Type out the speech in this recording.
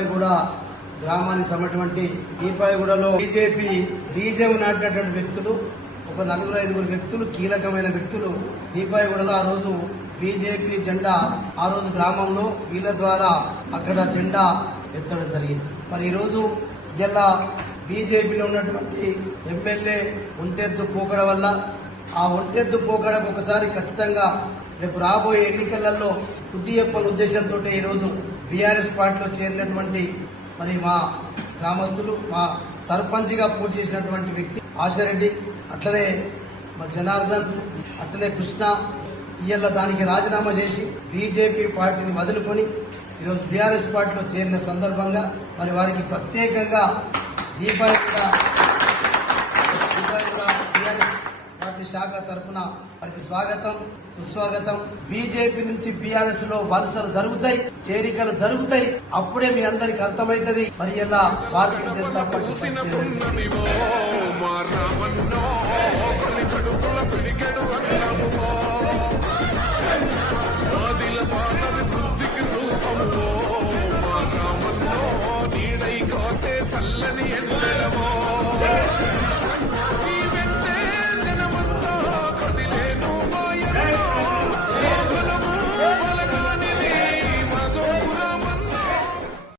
దీపాయిగూడ గ్రామానికి సంబంధించినటువంటి దీపాయిగూడలో బీజేపీ బీజం నాటినటువంటి వ్యక్తులు ఒక 4-5 వ్యక్తులు, కీలకమైన వ్యక్తులు దీపాయిగూడలో ఆ రోజు బీజేపీ జెండా ఆ రోజు గ్రామంలో వీళ్ళ ద్వారా అక్కడ జెండా ఎత్తడం జరిగింది. మరి ఈ రోజు ఇలా బీజేపీలో ఉన్నటువంటి ఎమ్మెల్యే ఒంటెద్దు పోకడ వల్ల ఆ ఒంటెద్దు పోకడకు ఒకసారి ఖచ్చితంగా రేపు రాబోయే ఎన్నికలలో బుద్ధి చెప్పని ఉద్దేశంతో ఈరోజు బీఆర్ఎస్ పార్టీలో చేరినటువంటి మరి మా గ్రామస్తులు, మా సర్పంచ్గా పోటీ చేసినటువంటి వ్యక్తి ఆశారెడ్డి, అట్లనే మా జనార్దన్, అట్లనే కృష్ణ ఇయ్యాల దానికి రాజీనామా చేసి బీజేపీ పార్టీని వదులుకొని ఈరోజు బీఆర్ఎస్ పార్టీలో చేరిన సందర్భంగా మరి వారికి ప్రత్యేకంగా దీపాయిగూడ బీఆర్ఎస్ పార్టీ శాఖ తరఫున వారికి స్వాగతం, సుస్వాగతం. బీజేపీ నుంచి బీఆర్ఎస్ లో వలసలు జరుగుతాయి, చేరికలు జరుగుతాయి. అప్పుడే మీ అందరికి అర్థమవుతుంది మరి ఇలా భారతీయ జనతా పార్టీ చల్లని